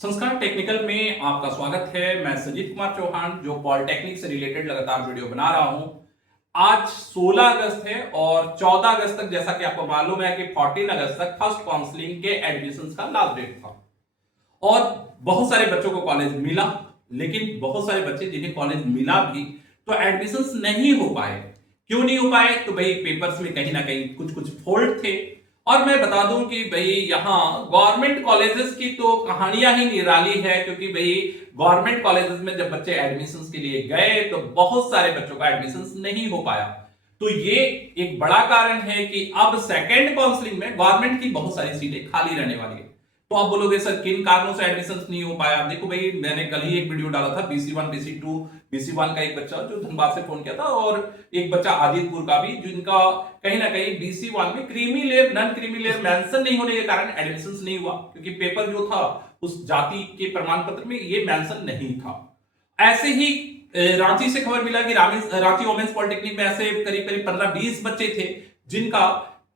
संस्कार टेक्निकल में आपका स्वागत है। मैं संजीत कुमार चौहान जो पॉलिटेक्निक से रिलेटेड लगातार वीडियो बना रहा हूं। आज 16 अगस्त है और 14 अगस्त तक जैसा कि आपको मालूम है कि 14 अगस्त तक फर्स्ट काउंसलिंग के एडमिशंस का लास्ट डेट था और बहुत सारे बच्चों को कॉलेज मिला, लेकिन बहुत सारे बच्चे जिन्हें कॉलेज मिला भी तो एडमिशंस नहीं हो पाए। क्यों नहीं हो पाए? तो भाई पेपर्स में कहीं ना कहीं कुछ कुछ फॉल्ट थे। और मैं बता दूं कि भाई यहाँ गवर्नमेंट कॉलेजेस की तो कहानियां ही निराली है, क्योंकि भाई गवर्नमेंट कॉलेजेस में जब बच्चे एडमिशंस के लिए गए तो बहुत सारे बच्चों का एडमिशंस नहीं हो पाया। तो ये एक बड़ा कारण है कि अब सेकेंड काउंसलिंग में गवर्नमेंट की बहुत सारी सीटें खाली रहने वाली है। तो आप बोलोगे सर किन कारणों से एडमिशन नहीं हो पाया? देखो भाई, मैंने कल ही एक वीडियो डाला था BC1 BC2 BC1 का एक बच्चा जो धनबाद से फोन किया था और एक बच्चा आदितपुर का भी, जिनका कहीं ना कहीं BC1 में creamy layer non creamy layer mention नहीं होने के कारण एडमिशन नहीं हुआ, क्योंकि पेपर जो था उस जाति के प्रमाण पत्र में ये मेंशन नहीं था। ऐसे ही रांची से खबर मिला कि रांची वोमेंस पॉलिटेक्निक में ऐसे करीब करीब 15-20 बच्चे थे जिनका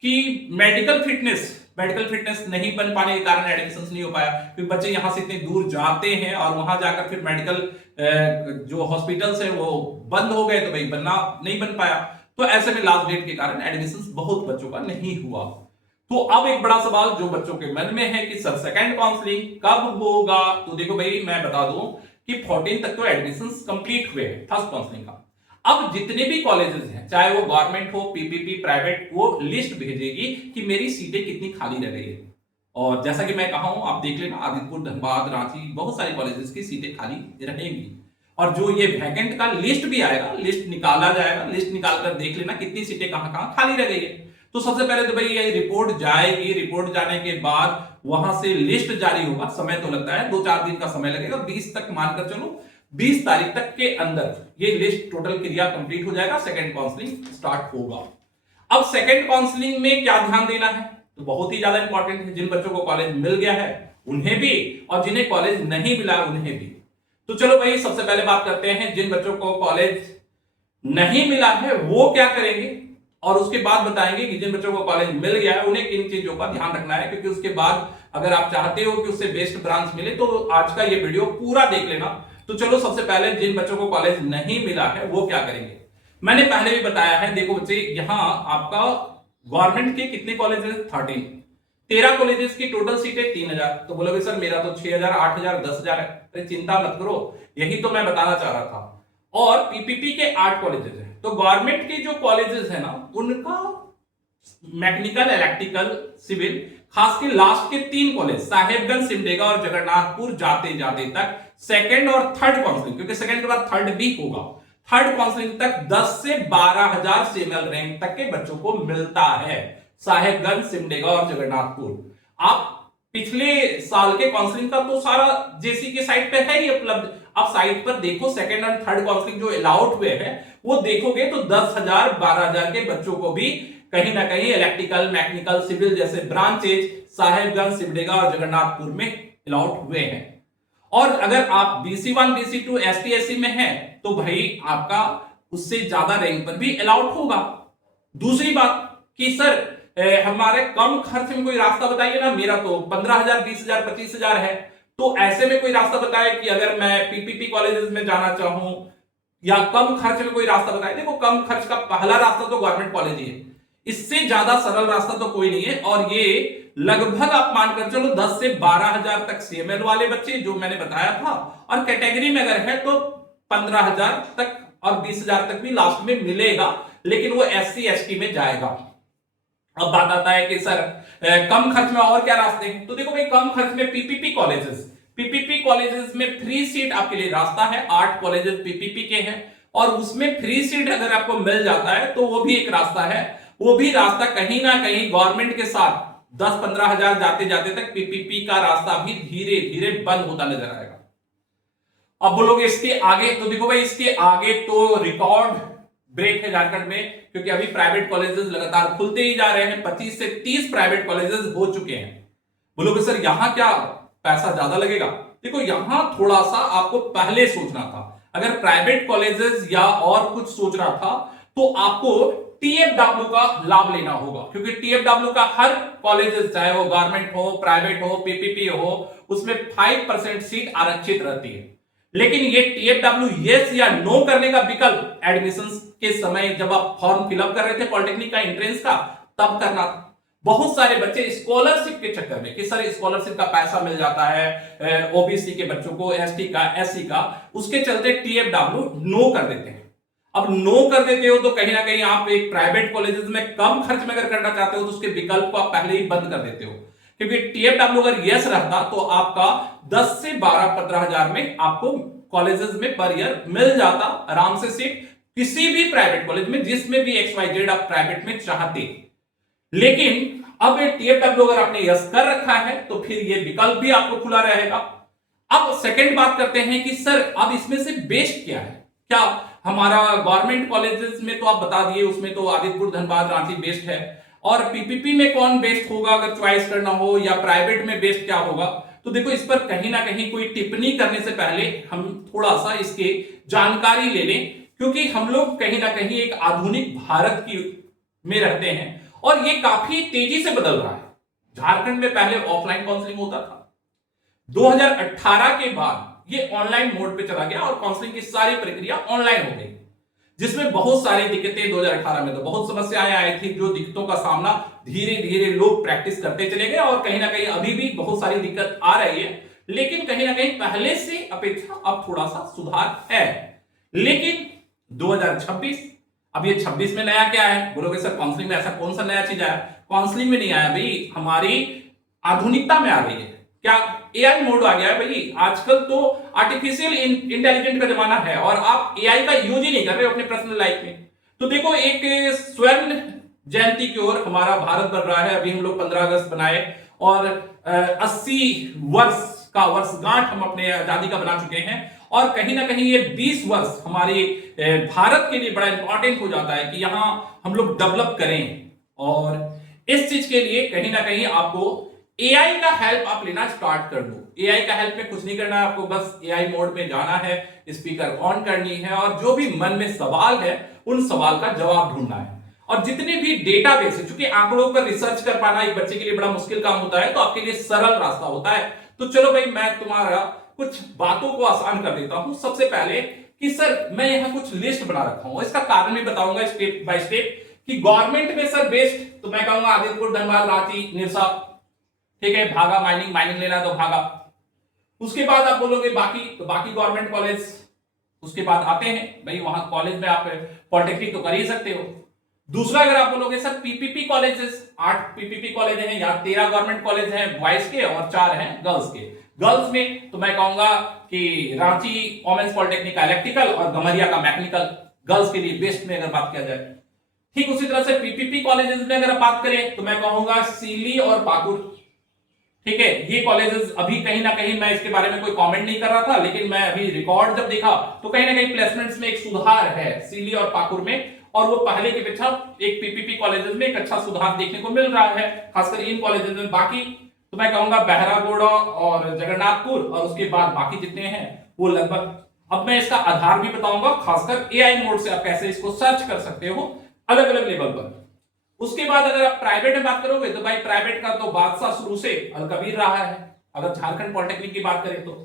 कि मेडिकल फिटनेस नहीं बन पाने के कारण एडमिशन नहीं हो पाया। क्योंकि बच्चे यहां से इतने दूर जाते हैं और वहां जाकर फिर मेडिकल जो हॉस्पिटल्स है वो बंद हो गए, तो भाई नहीं बन पाया। तो ऐसे में लास्ट डेट के कारण एडमिशन बहुत बच्चों का नहीं हुआ। तो अब एक बड़ा सवाल जो बच्चों के मन में है कि सर सेकेंड काउंसलिंग कब होगा? तो देखो भाई, मैं बता दूं कि 14 तक तो एडमिशन कंप्लीट हुए हैं फर्स्ट काउंसलिंग का। अब जितने भी कॉलेजेस हैं, चाहे वो गवर्नमेंट हो, पीपीपी, प्राइवेट, वो लिस्ट भेजेगी कि मेरी सीटें कितनी खाली रह गई है। और जैसा कि मैं कहा हूं, आप देख लेना, आदितपुर, धनबाद, रांची, बहुत सारी कॉलेजेस की सीटें खाली रहेंगी। और जो ये वैकेंट का लिस्ट भी आएगा, लिस्ट निकाला जाएगा, लिस्ट निकाल कर देख लेना कितनी सीटें कहां कहां खाली रह गई है। तो सबसे पहले तो भाई ये रिपोर्ट जाएगी, रिपोर्ट जाने के बाद वहां से लिस्ट जारी होगा। समय तो लगता है, 2-4 दिन का समय लगेगा, 20 तक मानकर चलो, 20 तारीख तक के अंदर ये लिस्ट टोटल क्रिया कंप्लीट हो जाएगा, सेकंड काउंसलिंग स्टार्ट होगा। अब सेकंड काउंसलिंग में क्या ध्यान देना है? तो बहुत ही ज्यादा इंपॉर्टेंट है। जिन बच्चों को कॉलेज मिल गया है उन्हें भी, और जिन्हें कॉलेज नहीं मिला उन्हें भी। तो चलो भाई, सबसे पहले बात करते हैं जिन बच्चों को कॉलेज नहीं मिला है वो क्या करेंगे, और उसके बाद बताएंगे कि जिन बच्चों को कॉलेज मिल गया है उन्हें किन चीजों का ध्यान रखना है। क्योंकि उसके बाद अगर आप चाहते हो कि उससे बेस्ट ब्रांच मिले तो आज का ये वीडियो पूरा देख लेना। तो चलो, सबसे पहले जिन बच्चों को कॉलेज नहीं मिला है वो क्या करेंगे। मैंने पहले भी बताया है, देखो बच्चे, यहां आपका गवर्नमेंट के कितने कॉलेज है? 13 कॉलेजेस की टोटल सीटें 3000। तो बोलोगे सर मेरा तो 6000, 8000, 10000 है। अरे चिंता मत करो, यही तो मैं बताना चाह रहा था। और पीपीपी के 8 कॉलेजेस हैं। तो गवर्नमेंट के जो कॉलेजेस है ना, उनका मैकेनिकल, इलेक्ट्रिकल, सिविल, खास के लास्ट के 3 कॉलेज साहेबगंज, सिमडेगा और जगन्नाथपुर जाते जाते तक सेकंड और थर्ड काउंसलिंग, क्योंकि सेकंड के बाद थर्ड भी होगा, थर्ड काउंसलिंग तक 10 से 12000 सेमल रैंक तक के बच्चों को मिलता है। साहेबगंज, सिमडेगा और जगन्नाथपुर। आप पिछले साल के काउंसलिंग का तो सारा जेसी के साइट पे है ही उपलब्ध। आप साइट पर देखो, सेकंड और थर्ड काउंसलिंग जो अलाउड हुए हैं वो देखोगे तो 10,000, 12,000 के बच्चों को भी कहीं ना कहीं इलेक्ट्रिकल, मैकेनिकल, सिविल जैसे ब्रांचेज साहेबगंज, सिमडेगा और जगन्नाथपुर में अलाउड हुए हैं। और अगर आप BC1 BC2 ST SC में हैं तो भाई आपका उससे ज्यादा रैंक पर भी अलाउड होगा। दूसरी बात कि सर हमारे कम खर्च में कोई रास्ता बताइए ना। मेरा तो 15,000, 20,000, 25,000 है। तो ऐसे में कोई रास्ता बताए कि अगर मैं पीपीपी कॉलेजेस में जाना चाहूं, या कम खर्च में कोई रास्ता बताए। देखो, कम खर्च का पहला रास्ता तो गवर्नमेंट कॉलेज ही है, इससे ज्यादा सरल रास्ता तो कोई नहीं है। और ये लगभग आप मानकर चलो 10 से 12,000 तक CML वाले बच्चे जो मैंने बताया था, और कैटेगरी में अगर है तो 15,000 तक और 20,000 तक भी लास्ट में मिलेगा, लेकिन वो SC ST में जाएगा। अब बात आता है कि सर कम खर्च में और क्या रास्ते हैं? तो देखो भाई, कम खर्च में पीपीपी कॉलेजेस में फ्री सीट आपके लिए रास्ता है। 8 कॉलेजेस पीपीपी के हैं और उसमें फ्री सीट अगर आपको मिल जाता है तो वो भी एक रास्ता है। वो भी रास्ता कहीं ना कहीं गवर्नमेंट के साथ 10-15 हजार जाते जाते तक पीपीपी का रास्ता भी धीरे धीरे बंद होता नजर आएगा। अब बोलोगे इसके आगे, तो देखो भाई, इसके आगे तो रिकॉर्ड ब्रेक है झारखंड में, क्योंकि अभी प्राइवेट कॉलेजेस लगातार खुलते ही जा रहे हैं। 25 से 30 प्राइवेट कॉलेजेस हो चुके हैं। बोलोगे सर यहां क्या पैसा ज्यादा लगेगा? देखो, यहां थोड़ा सा आपको पहले सोचना था। अगर प्राइवेट कॉलेजेस या और कुछ सोच रहा था तो आपको टीएफडब्ल्यू का लाभ लेना होगा, क्योंकि टीएफडब्ल्यू का हर कॉलेज, चाहे वो गवर्नमेंट हो, प्राइवेट हो, पीपीपी हो, उसमें 5% सीट आरक्षित रहती है। लेकिन ये टीएफडब्ल्यू यस या नो करने का विकल्प एडमिशन के समय जब आप फॉर्म फिलअप कर रहे थे पॉलिटेक्निक का एंट्रेंस का, तब करना था। बहुत सारे बच्चे स्कॉलरशिप के चक्कर में कि सर स्कॉलरशिप का पैसा मिल जाता है ओबीसी के बच्चों को, एसटी का, एससी का, उसके चलते टीएफडब्ल्यू नो कर देते हैं। अब नो कर देते हो तो कहीं ना कहीं आप एक प्राइवेट कॉलेजेस में कम खर्च में अगर करना चाहते हो तो उसके विकल्प को आप पहले ही बंद कर देते हो, क्योंकि टीएफडब्ल्यू अगर यस रहता तो आपका 10 से 12-15 हजार में आपको कॉलेजेस में पर ईयर मिल जाता आराम से सीट, किसी भी प्राइवेट कॉलेज में, जिसमें भी XYZ आप प्राइवेट में चाहते। लेकिन अब टीएफडब्ल्यू अगर आपने यस कर रखा है तो फिर ये विकल्प भी आपको खुला रहेगा। अब सेकंड बात करते हैं कि सर अब इसमें से बेस्ट क्या है। क्या हमारा गवर्नमेंट कॉलेजेस में तो आप बता दिए, उसमें तो आदित्यपुर, धनबाद, रांची बेस्ट है, और पीपीपी में कौन बेस्ट होगा अगर चॉइस करना हो, या प्राइवेट में बेस्ट क्या होगा। तो देखो, इस पर कहीं ना कहीं कोई टिप्पणी करने से पहले हम थोड़ा सा इसके जानकारी ले लें, क्योंकि हम लोग कहीं ना कहीं एक आधुनिक भारत की में रहते हैं और ये काफी तेजी से बदल रहा है। झारखंड में पहले ऑफलाइन काउंसलिंग होता था, 2018 के बाद ये ऑनलाइन मोड पे चला गया और काउंसलिंग की सारी प्रक्रिया ऑनलाइन हो गई, जिसमें बहुत सारी दिक्कतें 2018 में तो बहुत समस्याएं आई थी, जो दिक्कतों का सामना धीरे धीरे लोग प्रैक्टिस करते चले गए और कहीं ना कहीं अभी भी बहुत सारी दिक्कत आ रही है, लेकिन कहीं ना कहीं पहले से अपेक्षा अब थोड़ा सा सुधार है। लेकिन 2026, अब ये 26 में नया क्या है बोलोगे सर, काउंसलिंग में ऐसा कौन सा नया चीज आया। काउंसलिंग में नहीं आया भाई, हमारी आधुनिकता में आ गई है। क्या एआई मोड आ गया है भाई। आजकल तो आर्टिफिशियल इंटेलिजेंट का जमाना है और आप एआई का यूज ही नहीं कर रहे हो अपने पर्सनल लाइफ में। तो देखो, एक स्वर्ण जयंती की ओर हमारा भारत बढ़ रहा है। अभी हम लोग 15 अगस्त बनाए और 80 वर्ष का वर्षगांठ हम अपने आजादी का बना चुके हैं, और कहीं ना कहीं ये 20 वर्ष हमारे भारत के लिए बड़ा इंपॉर्टेंट हो जाता है कि यहां हम लोग डेवलप करें। और इस चीज के लिए कहीं ना कहीं आपको एआई का हेल्प आप लेना स्टार्ट कर दो। एआई का हेल्प में कुछ नहीं करना है आपको, बस एआई मोड में जाना है, स्पीकर ऑन करनी है और जो भी मन में सवाल है उन सवाल का जवाब ढूंढना है। और जितने भी डेटाबेस है, चूंकि आंकड़ों पर रिसर्च कर पाना एक बच्चे के लिए बड़ा मुश्किल काम होता है, तो आपके लिए सरल रास्ता होता है। तो चलो भाई, मैं तुम्हारा कुछ बातों को आसान कर देता हूं। सबसे पहले कि सर मैं यहां कुछ लिस्ट बना रखा हूं, इसका कारण भी बताऊंगा स्टेप बाय स्टेप कि गवर्नमेंट में सर बेस्ट तो मैं कहूंगा आदित्यपुर, धनबाद, रांची, निरसा, ठीक है, भागा, माइनिंग लेना तो भागा। उसके बाद आप बोलोगे बाकी, तो बाकी गवर्नमेंट कॉलेज उसके बाद आते हैं भाई, वहां कॉलेज में आप पॉलिटेक्निक तो कर ही सकते हो। दूसरा अगर आप बोलोगे sir PPP colleges, 8 PPP college हैं या 13 गवर्नमेंट कॉलेज हैं बॉयज के और 4 हैं गर्ल्स के। गर्ल्स में तो मैं कहूंगा कि रांची वोमेन्स पॉलिटेक्निक का इलेक्ट्रिकल और गमरिया का मैकेनिकल गर्ल्स के लिए बेस्ट में अगर बात किया जाए। ठीक उसी तरह से पीपीपी कॉलेजेस में अगर बात करें तो मैं कहूंगा सीली और पाकुड़, ठीक है, ये कॉलेजेस अभी कहीं ना कहीं, मैं इसके बारे में कोई कमेंट नहीं कर रहा था, लेकिन मैं अभी रिकॉर्ड जब देखा तो कहीं ना कहीं प्लेसमेंट्स में एक सुधार है सीली और पाकुड़ में, और वो पहले की अपेक्षा एक पीपीपी कॉलेजेस में एक अच्छा सुधार देखने को मिल रहा है, खासकर इन कॉलेजेस में। बाकी तो मैं कहूंगा बहरागोड़ा और जगन्नाथपुर और उसके बाद बाकी जितने हैं वो लगभग, अब मैं इसका आधार भी बताऊंगा, खासकर एआई मोड से आप कैसे इसको सर्च कर सकते हो अलग अलग लेवल पर। उसके बाद अगर आप प्राइवेट में बात करोगे तो भाई प्राइवेट का तो बादशाह शुरू से अलकबीर रहा है, अगर झारखंड पॉलिटेक्निक की बात करें तो।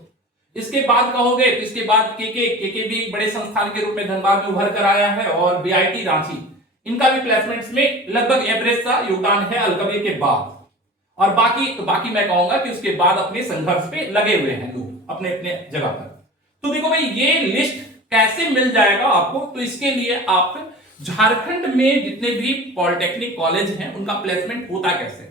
इसके बाद कहोगे तो इसके बाद केके भी एक बड़े संस्थान के रूप में धनबाद में उभर कर आया है, और बीआईटी रांची, इनका भी प्लेसमेंट्स में लगभग एवरेज सा योगदान है अलकबीर के बाद। और बाकी मैं कहूंगा कि उसके बाद अपने संघर्ष पे लगे हुए हैं लोग अपने अपने जगह पर। तो देखो भाई, ये लिस्ट कैसे मिल जाएगा आपको, तो इसके लिए आप झारखंड में जितने भी पॉलिटेक्निक कॉलेज हैं उनका प्लेसमेंट होता कैसे।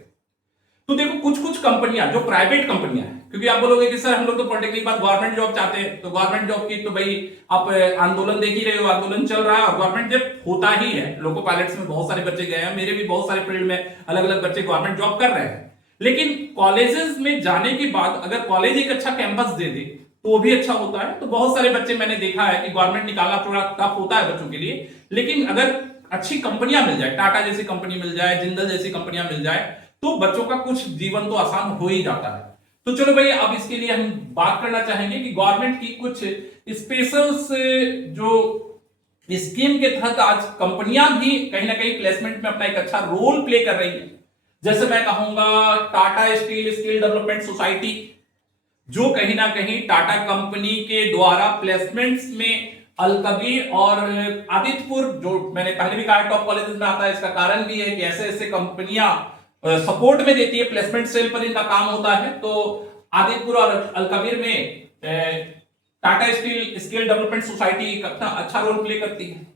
तो देखो, कुछ कुछ कंपनियां जो प्राइवेट कंपनियां हैं, क्योंकि आप बोलोगे कि सर हम लोग तो पॉलिटेक्निक के बाद गवर्नमेंट जॉब चाहते हैं, तो गवर्नमेंट जॉब की तो भाई आप आंदोलन देख ही रहे हो, आंदोलन चल रहा है और गवर्नमेंट जब होता ही है। लोको पायलट्स में बहुत सारे बच्चे गए हैं, मेरे भी बहुत सारे फील्ड में अलग अलग बच्चे गवर्नमेंट जॉब कर रहे हैं। लेकिन कॉलेजेस में जाने के बाद अगर कॉलेज एक अच्छा कैंपस दे दे तो वो भी अच्छा होता है। तो बहुत सारे बच्चे मैंने देखा है कि गवर्नमेंट निकालना थोड़ा टफ होता है बच्चों के लिए, लेकिन अगर अच्छी कंपनियां मिल जाए, टाटा जैसी कंपनी मिल जाए, जिंदल जैसी कंपनियां मिल जाए, तो बच्चों का कुछ जीवन तो आसान हो ही जाता है। तो चलो भाई, अब इसके लिए हम बात करना चाहेंगे कि गवर्नमेंट की कुछ स्पेशल जो स्कीम के तहत आज कंपनियां भी कहीं ना कहीं प्लेसमेंट में अपना एक अच्छा रोल प्ले कर रही है। जैसे मैं कहूंगा Tata steel skill development society, जो कहीं ना कहीं टाटा कंपनी के द्वारा प्लेसमेंट्स में अलकबीर और आदित्यपुर, जो मैंने पहले भी कहा टॉप कॉलेजेस में आता है, इसका कारण भी है कि ऐसे ऐसे कंपनियां सपोर्ट में देती है, प्लेसमेंट सेल पर इनका काम होता है। तो आदित्यपुर और अलकबीर में Tata steel skill development society एक अच्छा रोल प्ले करती है।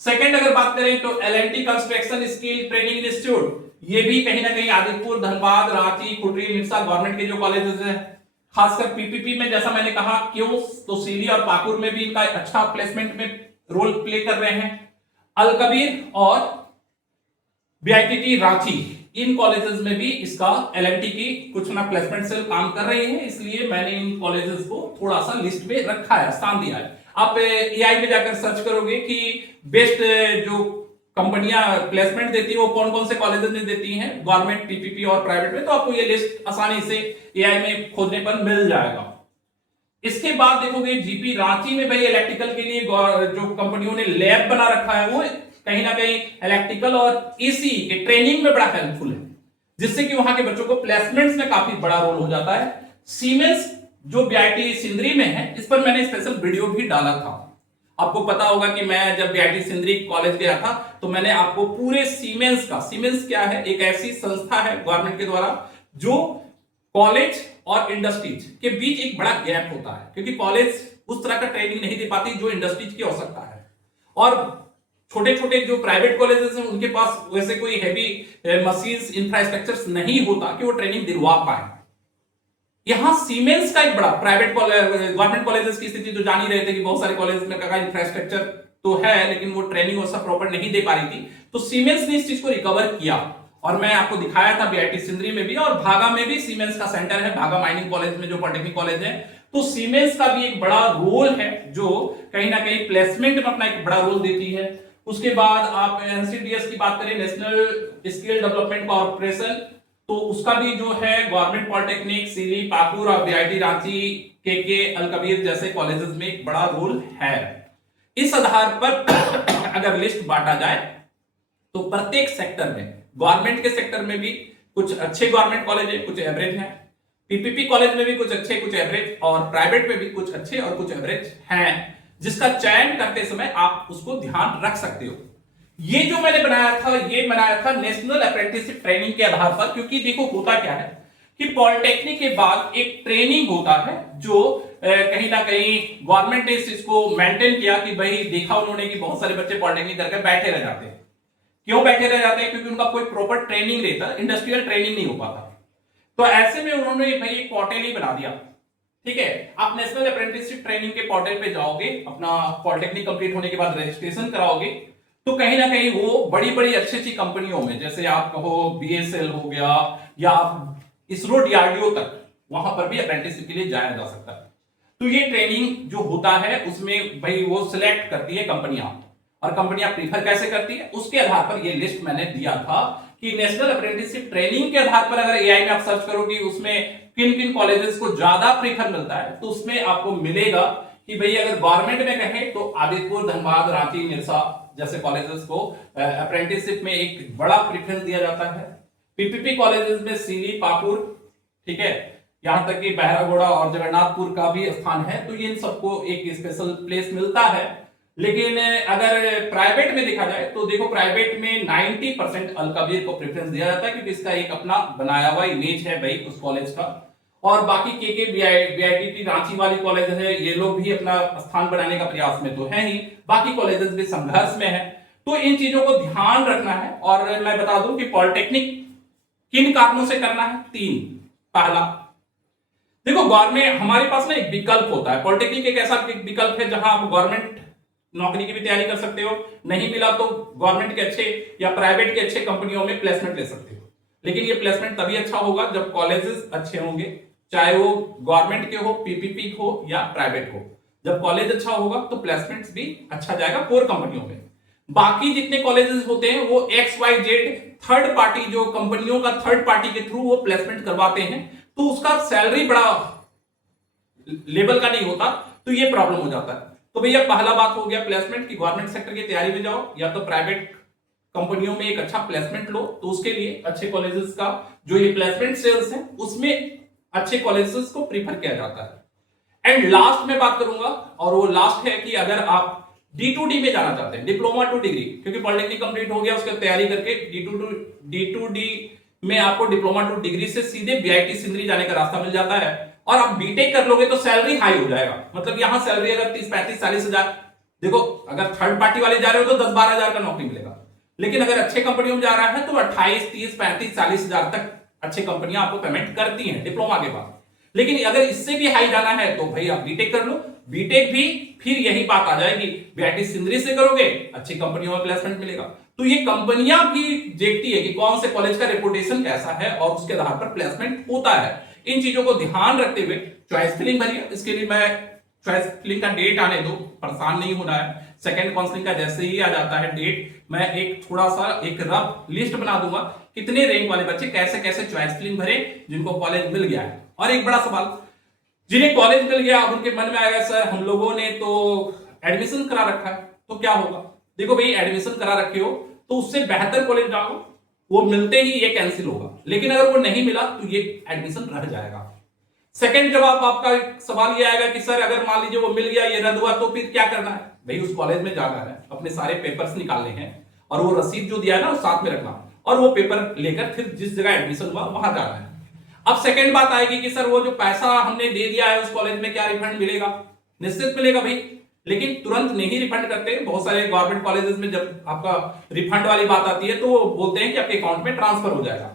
सेकंड अगर बात करें तो L&T construction skill training institute, ये भी कहीं ना कहीं आदित्यपुर, धनबाद, रांची, खुटरी, निरसा गवर्नमेंट के जो कॉलेजेस हैं, खासकर पीपीपी में जैसा मैंने कहा, क्यों तो सीली और पाकुर में भी इनका अच्छा प्लेसमेंट में रोल प्ले कर रहे हैं। अलकबीर और बीआईटीटी रांची, इन कॉलेजेस में भी इसका एल&टी की कुछ ना प्लेसमेंट सेल काम कर रही है, इसलिए मैंने इन कॉलेजेस को थोड़ा सा लिस्ट में रखा है, स्थान दिया है। आप एआई में जाकर सर्च करोगे कि बेस्ट जो कंपनियां प्लेसमेंट देती है वो कौन कौन से कॉलेजेस में देती हैं, गवर्नमेंट, पीपीपी और प्राइवेट में, तो आपको ये लिस्ट आसानी से एआई में खोजने पर मिल जाएगा। इसके बाद देखोगे जीपी रांची में भाई इलेक्ट्रिकल के लिए जो कंपनियों ने लैब बना रखा है, वो कहीं ना कहीं इलेक्ट्रिकल और एसी के ट्रेनिंग में बड़ा हेल्पफुल है, जिससे कि वहां के बच्चों को प्लेसमेंट्स में काफी बड़ा रोल हो जाता है। सीमेंस जो बीआईटी सिंदरी में है, इस पर मैंने स्पेशल वीडियो भी डाला था। आपको पता होगा कि मैं जब बीआईटी सिंदरी कॉलेज गया था तो मैंने आपको पूरे सीमेंस का, सीमेंस क्या है, एक ऐसी संस्था है गवर्नमेंट के द्वारा जो कॉलेज और इंडस्ट्रीज के बीच एक बड़ा गैप होता है, क्योंकि कॉलेज उस तरह का ट्रेनिंग नहीं दे पाती जो इंडस्ट्रीज की आवश्यकता है, और छोटे छोटे जो प्राइवेट कॉलेजेस हैं उनके पास वैसे कोई हैवी मशीन्स इंफ्रास्ट्रक्चर्स नहीं होता कि वो ट्रेनिंग दिलवा पाए। यहां सीमेंस का एक बड़ा प्राइवेट गवर्नमेंट कॉलेजेस की स्थिति तो जान ही रहे थे कि बहुत सारे कॉलेज में का इंफ्रास्ट्रक्चर तो है लेकिन वो ट्रेनिंग और सब प्रॉपर नहीं दे पा रही थी, तो सीमेंस ने इस चीज को रिकवर किया और मैं आपको दिखाया था बीआईटी सिंदरी में भी, और भागा में भी सीमेंस का सेंटर है, भागा माइनिंग कॉलेज में जो पॉलिटेक्निक कॉलेज है। तो सीमेंस का भी एक बड़ा रोल है जो कहीं ना कहीं प्लेसमेंट में अपना एक बड़ा रोल देती है। उसके बाद आप एनसीडीएस की बात करें, नेशनल स्किल डेवलपमेंट कॉर्पोरेशन, तो उसका भी जो है गवर्नमेंट पॉलिटेक्निक, सीली, पाकुर और बीआईटी रांची, के अलकबीर जैसे कॉलेजेस में एक बड़ा रोल है। इस आधार पर अगर लिस्ट बांटा जाए तो प्रत्येक सेक्टर में, गवर्नमेंट के सेक्टर में भी कुछ अच्छे गवर्नमेंट कॉलेज है, कुछ एवरेज हैं, पीपीपी कॉलेज में भी कुछ अच्छे कुछ एवरेज, और प्राइवेट में भी कुछ अच्छे और कुछ एवरेज हैं, जिसका चयन करते समय आप उसको ध्यान रख सकते हो। ये जो मैंने बनाया था, ये बनाया था नेशनल अप्रेंटिसशिप ट्रेनिंग के आधार पर, क्योंकि देखो होता क्या है कि पॉलिटेक्निक के बाद एक ट्रेनिंग होता है जो कहीं ना कहीं गवर्नमेंट ने इस चीज को मेंटेन किया कि भाई देखा उन्होंने कि बहुत सारे बच्चे पॉलिटेक्निक करके बैठे रह जाते हैं। क्यों बैठे रह जाते हैं? क्योंकि उनका कोई प्रॉपर ट्रेनिंग रहता, इंडस्ट्रियल ट्रेनिंग नहीं हो पाता। तो ऐसे में उन्होंने भाई एक पोर्टल ही बना दिया, ठीक है। आप नेशनल अप्रेंटिसशिप ट्रेनिंग के पोर्टल पे जाओगे, अपना पॉलिटेक्निक कंप्लीट होने के बाद रजिस्ट्रेशन कराओगे, तो कहीं ना कहीं वो बड़ी बड़ी अच्छी अच्छी कंपनियों में, जैसे आप कहो बीएसएल हो गया या आप इसरो डीआरडीओ तक, वहां पर भी अप्रेंटिसशिप के लिए जाया जा सकता है। तो ये ट्रेनिंग जो होता है उसमें भाई वो सिलेक्ट करती है कंपनियां, और कंपनियां प्रीफर कैसे करती है उसके आधार पर ये लिस्ट मैंने दिया था कि नेशनल अप्रेंटिसशिप ट्रेनिंग के आधार पर अगर एआई में आप सर्च करोगे उसमें किन किन कॉलेजेस को ज्यादा प्रीफर मिलता है, तो उसमें आपको मिलेगा कि भाई अगर गवर्नमेंट में कहें तो आदित्यपुर, धनबाद, रांची, निरसा जैसे कॉलेजेस को अप्रेंटिसशिप में एक बड़ा प्रेफरेंस दिया जाता है। पीपीपी कॉलेजेस में सीली, पाकुर, ठीक है, यहां तक कि बहरागोड़ा और जगन्नाथपुर का भी स्थान है, तो इन सबको एक स्पेशल प्लेस मिलता है। लेकिन अगर प्राइवेट में देखा जाए तो देखो प्राइवेट में 90% अलकबीर को प्रेफरेंस दिया जाता है, क्योंकि इसका एक अपना बनाया हुआ इमेज है भाई उस कॉलेज का, और बाकी के बीआईटीटी रांची वाली कॉलेज है, ये लोग भी अपना स्थान बनाने का प्रयास में तो है ही, बाकी कॉलेजेस भी संघर्ष में है। तो इन चीजों को ध्यान रखना है। और मैं बता दूं कि पॉलिटेक्निक किन कारणों से करना है, 3। पहला, देखो गवर्नमेंट, हमारे पास ना एक विकल्प होता है, पॉलिटेक्निक एक ऐसा विकल्प है जहां आप गवर्नमेंट नौकरी की भी तैयारी कर सकते हो, नहीं मिला तो गवर्नमेंट के अच्छे या प्राइवेट के अच्छे कंपनियों में प्लेसमेंट ले सकते हो। लेकिन ये प्लेसमेंट तभी अच्छा होगा जब कॉलेजेस अच्छे होंगे, चाहे वो गवर्नमेंट के हो, पीपीपी हो या प्राइवेट हो। जब कॉलेज अच्छा होगा तो प्लेसमेंट्स भी अच्छा जाएगा कोर कंपनियों में। बाकी जितने कॉलेजेस होते हैं वो XYZ थर्ड पार्टी, जो कंपनियों का थर्ड पार्टी के थ्रू वो प्लेसमेंट करवाते हैं, तो उसका सैलरी बड़ा लेवल का नहीं होता, तो ये प्रॉब्लम हो जाता है। तो भैया पहला बात हो गया प्लेसमेंट की गवर्नमेंट सेक्टर की तैयारी में जाओ या तो प्राइवेट कंपनियों में एक अच्छा प्लेसमेंट लो, तो उसके लिए अच्छे कॉलेजेस का जो ये प्लेसमेंट सेल्स है उसमें अच्छे कॉलेजेस को प्रीफर किया जाता है। एंड लास्ट में बात करूंगा, और वो लास्ट है कि अगर आप D2D में जाना चाहते हैं, डिप्लोमा टू डिग्री, क्योंकि पॉलिटेक्निक कंप्लीट हो गया उसकी तैयारी करके D2D में आपको डिप्लोमा टू डिग्री से सीधे BIT सिंदरी जाने का रास्ता मिल जाता है, और आप बीटेक कर लोगे तो सैलरी हाई हो जाएगा। मतलब यहां सैलरी अगर 30-35-40 हजार, देखो अगर थर्ड पार्टी वाले जा रहे हो तो 10-12 हजार का नौकरी मिलेगा, लेकिन अगर अच्छे कंपनियों में जा रहा है तो 28-30-35-40 हजार तक अच्छी कंपनियां आपको पेमेंट करती हैं डिप्लोमा के बाद। लेकिन अगर इससे भी हाई जाना है तो भाई आप बीटेक कर लो, बीटेक भी फिर यही बात आ जाएगी, BIT सिंदरी से करोगे अच्छी कंपनियों में प्लेसमेंट मिलेगा। तो ये कंपनियां भी देखती है कि कौन से कॉलेज का रेपुटेशन कैसा है और उसके आधार पर प्लेसमेंट होता है। इन चीजों को ध्यान रखते हुए चॉइस फिलिंग भरिए। इसके लिए मैं चॉइस फिलिंग का डेट आने दो, परेशान नहीं होना है। सेकेंड काउंसलिंग का जैसे ही आ जाता है डेट, मैं एक थोड़ा सा एक रफ लिस्ट बना दूंगा कितने रैंक वाले बच्चे कैसे कैसे चॉइस फिलिंग भरे जिनको कॉलेज मिल गया है। और एक बड़ा सवाल, जिन्हें कॉलेज मिल गया अब उनके मन में आएगा सर हम लोगों ने तो एडमिशन करा रखा है तो क्या होगा। देखो भाई एडमिशन करा रखे हो तो उससे बेहतर कॉलेज डालो, वो मिलते ही ये कैंसिल होगा, लेकिन अगर वो नहीं मिला तो ये एडमिशन रह जाएगा। सेकंड जवाब आपका सवाल ये आएगा कि सर अगर मान लीजिए वो मिल गया ये रद्द हुआ तो फिर क्या करना है। भाई उस कॉलेज में जाना है, अपने सारे पेपर्स निकालने हैं और वो रसीद जो दिया है ना वो साथ में रखना, और वो पेपर लेकर फिर जिस जगह एडमिशन हुआ वहां जाना है। अब सेकंड बात आएगी कि सर वो जो पैसा हमने दे दिया है उस कॉलेज में क्या रिफंड मिलेगा। निश्चित मिलेगा भाई, लेकिन तुरंत नहीं रिफंड करते। बहुत सारे गवर्नमेंट कॉलेजेस में जब आपका रिफंड वाली बात आती है तो वो बोलते हैं कि आपके अकाउंट में ट्रांसफर हो जाएगा।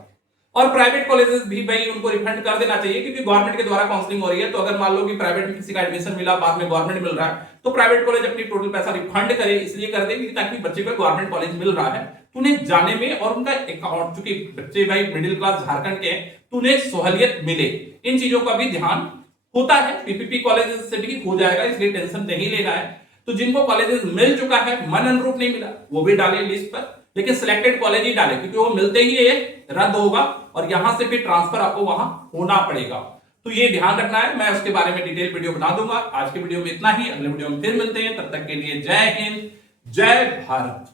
और प्राइवेट कॉलेजेस भी भाई उनको रिफंड कर देना चाहिए, क्योंकि गवर्नमेंट के द्वारा काउंसलिंग हो रही है। तो अगर मान लो कि प्राइवेट में किसी का एडमिशन मिला बाद में गवर्नमेंट मिल रहा है तो प्राइवेट कॉलेज अपनी टोटल पैसा रिफंड करे, इसलिए कर दे ताकि बच्चे को गवर्नमेंट कॉलेज मिल रहा है तो उन्हें जाने में और उनका अकाउंट, चूंकि बच्चे भाई मिडिल क्लास झारखंड के हैं तो उन्हें सहूलियत मिले। इन चीजों का भी ध्यान होता है। PPP कॉलेजेस से भी हो जाएगा, इसलिए टेंशन नहीं लेना है। तो जिनको कॉलेजेस मिल चुका है, मन अनुरूप नहीं मिला, वो भी डाले लिस्ट पर, लेकिन सिलेक्टेड कॉलेज ही डाले, क्योंकि वो मिलते ही ये रद्द होगा और यहां से फिर ट्रांसफर आपको वहां होना पड़ेगा। तो ये ध्यान रखना है। मैं उसके बारे में डिटेल वीडियो बना दूंगा। आज के वीडियो में इतना ही, अगले वीडियो में फिर मिलते हैं। तब तक के लिए जय हिंद, जय भारत।